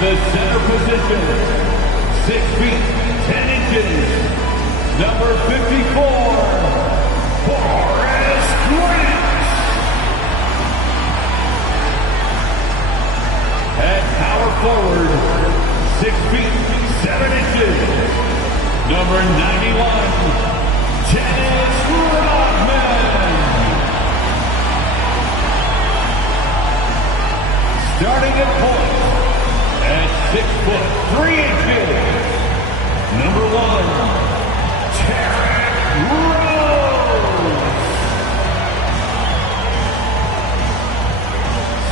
the center position, 6 feet, 10 inches, number 54, Forrest Grant. At power forward, 6 feet, 7 inches, number 91, Dennis Rodman. Starting at point, at 6 foot 3 inches, number 1, Derrick Rose.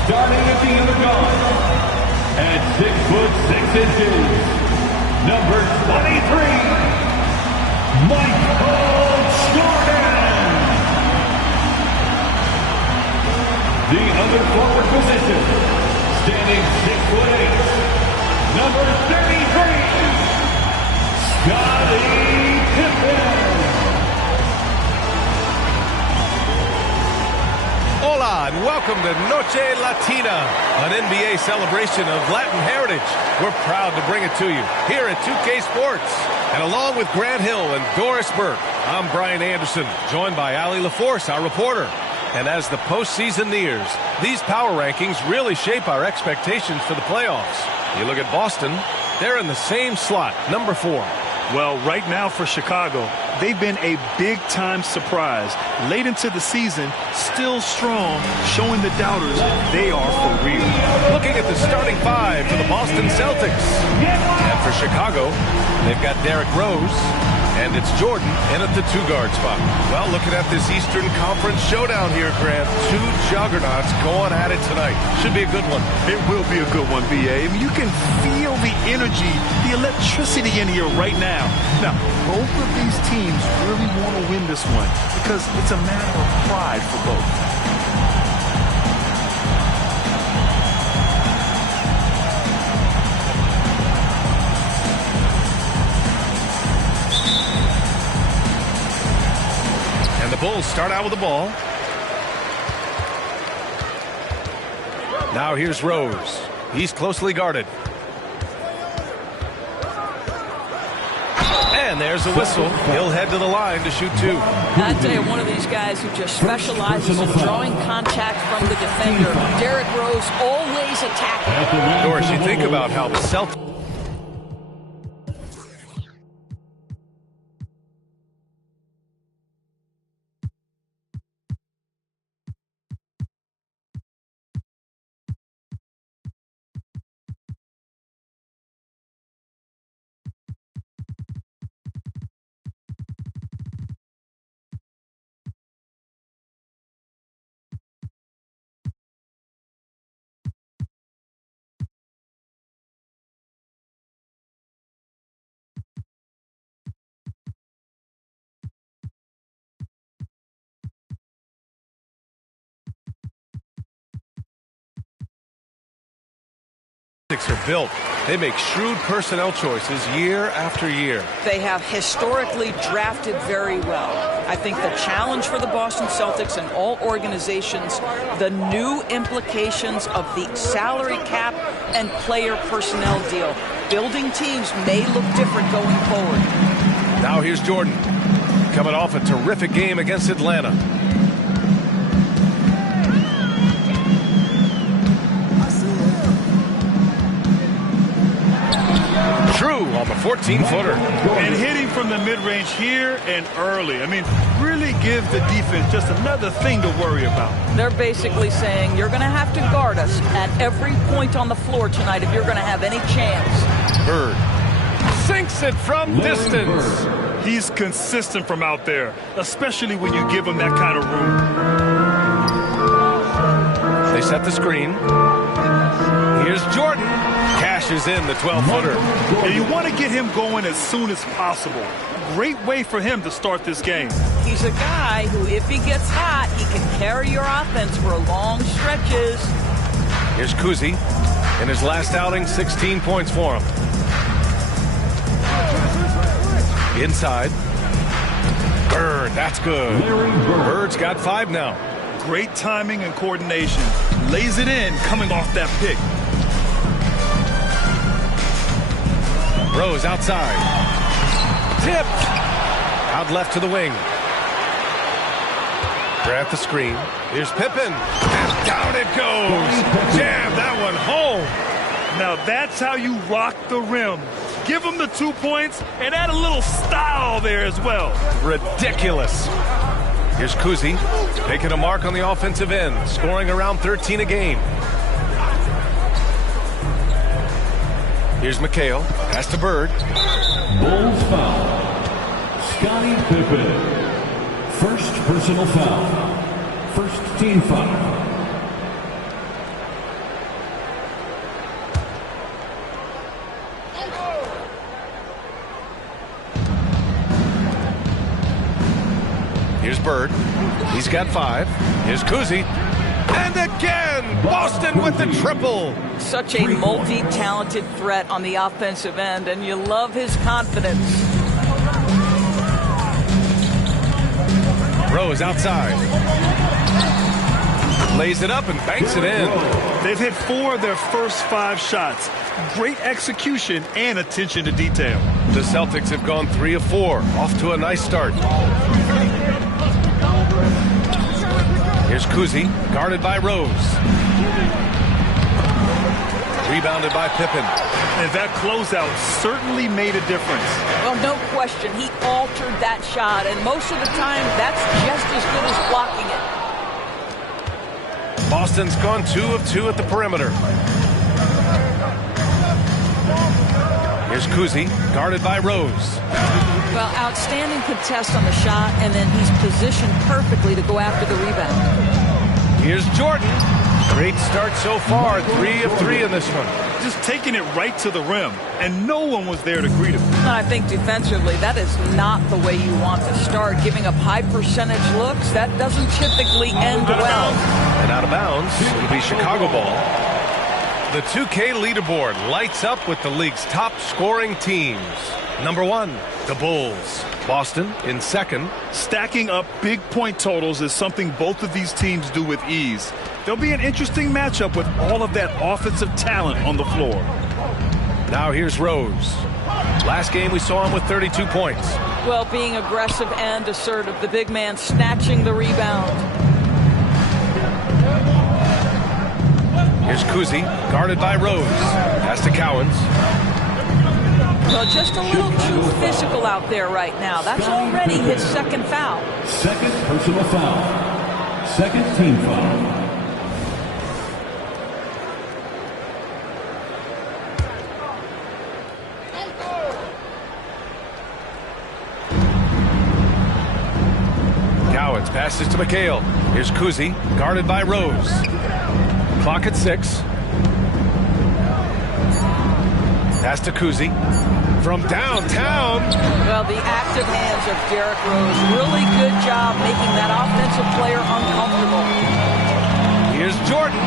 Starting at the other guard, at 6 foot 6 inches, number 23, Michael Jordan. The other forward position, standing 6 foot 8, number 33, Scottie Pippen. Hola and welcome to Noche Latina, an NBA celebration of Latin heritage. We're proud to bring it to you here at 2K Sports. And along with Grant Hill and Doris Burke, I'm Brian Anderson, joined by Allie LaForce, our reporter. And as the postseason nears, these power rankings really shape our expectations for the playoffs. You look at Boston, they're in the same slot, number 4. Well, right now for Chicago, they've been a big-time surprise. Late into the season, still strong, showing the doubters they are for real. Looking at the starting 5 for the Boston Celtics. And for Chicago, they've got Derrick Rose, and it's Jordan in at the 2-guard spot. Well, looking at this Eastern Conference showdown here, Grant, 2 juggernauts going at it tonight. Should be a good one. It will be a good one, B.A. I mean, you can feel the energy, the electricity in here right now. Now, both of these teams really want to win this one because it's a matter of pride for both. And the Bulls start out with the ball. Now here's Rose. He's closely guarded. And there's a whistle. He'll head to the line to shoot 2. I tell you, one of these guys who just specializes in drawing contact from the defender. Derrick Rose always attacking. Doris, you think about how the Celtics are built. They make shrewd personnel choices year after year. They have historically drafted very well. I think the challenge for the Boston Celtics and all organizations, the new implications of the salary cap and player personnel deal. Building teams may look different going forward. Now here's Jordan, coming off a terrific game against Atlanta. True on the 14-footer. And hitting from the mid-range here and early. I mean, really give the defense just another thing to worry about. They're basically saying you're going to have to guard us at every point on the floor tonight if you're going to have any chance. Bird sinks it from distance. He's consistent from out there, especially when you give him that kind of room. They set the screen. Here's Jordan. Cashes in the 12-footer. And you want to get him going as soon as possible. Great way for him to start this game. He's a guy who, if he gets hot, he can carry your offense for long stretches. Here's Kuzi. In his last outing, 16 points for him. Inside. Bird, that's good. Bird's got 5 now. Great timing and coordination. Lays it in coming off that pick. Rose outside. Tipped. Out left to the wing. Grant the screen. Here's Pippen. And down it goes. Jam that one home. Now that's how you rock the rim. Give him the 2 points and add a little style there as well. Ridiculous. Here's Kuzi making a mark on the offensive end, scoring around 13 a game. Here's McHale. Pass to Bird. Bulls foul. Scottie Pippen. First personal foul. First team foul. Here's Bird. He's got 5. Here's Kuzi. And again, Boston with the triple. Such a multi-talented threat on the offensive end, and you love his confidence. Rose outside. Lays it up and banks it in. They've hit 4 of their first 5 shots. Great execution and attention to detail. The Celtics have gone 3 of 4. Off to a nice start. Here's Kuzi, guarded by Rose. Rebounded by Pippen. And that closeout certainly made a difference. Well, no question. He altered that shot, and most of the time, that's just as good as blocking it. Boston's gone 2 of 2 at the perimeter. Here's Kuzi, guarded by Rose. Well, outstanding contest on the shot, and then he's positioned perfectly to go after the rebound. Here's Jordan. Great start so far, 3 of 3 in this one. Just taking it right to the rim, and no one was there to greet him. And I think defensively, that is not the way you want to start. Giving up high percentage looks, that doesn't typically end well. And out of bounds, it'll be Chicago ball. The 2K leaderboard lights up with the league's top scoring teams. Number 1, the Bulls. Boston in second. Stacking up big point totals is something both of these teams do with ease. There'll be an interesting matchup with all of that offensive talent on the floor. Now here's Rose. Last game we saw him with 32 points. Well, being aggressive and assertive. The big man snatching the rebound. Here's Kuzi, guarded by Rose. Pass to Cowens. Well, just a little too physical out there right now. That's already his second foul. Second personal foul. Second team foul. Cowens passes to McHale. Here's Kuzi, guarded by Rose. Clock at 6. Pass to Kuzi. From downtown. Well, the active hands of Derrick Rose. Really good job making that offensive player uncomfortable. Here's Jordan.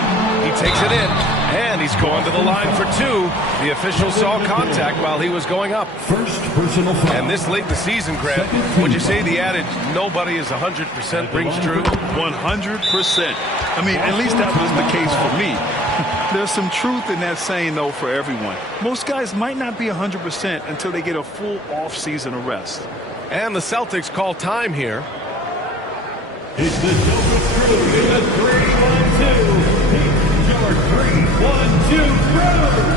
He takes it in. And he's going to the line for 2. The official saw contact while he was going up. First personal foul. And this late in the season, Grant, would you say the adage, nobody is 100% rings true? 100%. I mean, at least that was the case for me. There's some truth in that saying, though, for everyone. Most guys might not be 100% until they get a full off-season of rest. And the Celtics call time here. It's the Celtics crew in the 3-1-2. It's your 3-1-2 crew.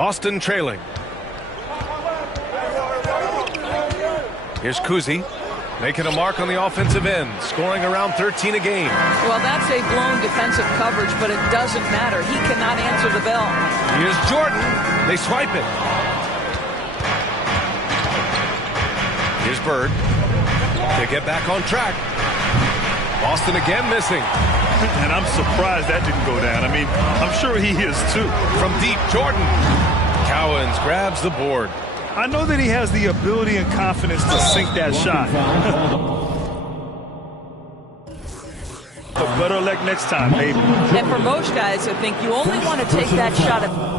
Boston trailing. Here's Kuzi, making a mark on the offensive end, scoring around 13 a game. Well, that's a blown defensive coverage, but it doesn't matter. He cannot answer the bell. Here's Jordan. They swipe it. Here's Bird to get back on track. Boston again missing. And I'm surprised that didn't go down. I mean, I'm sure he is too. From deep, Jordan. Cowens grabs the board. I know that he has the ability and confidence to sink that shot. But better luck next time, maybe. And for most guys, I think you only want to take that shot at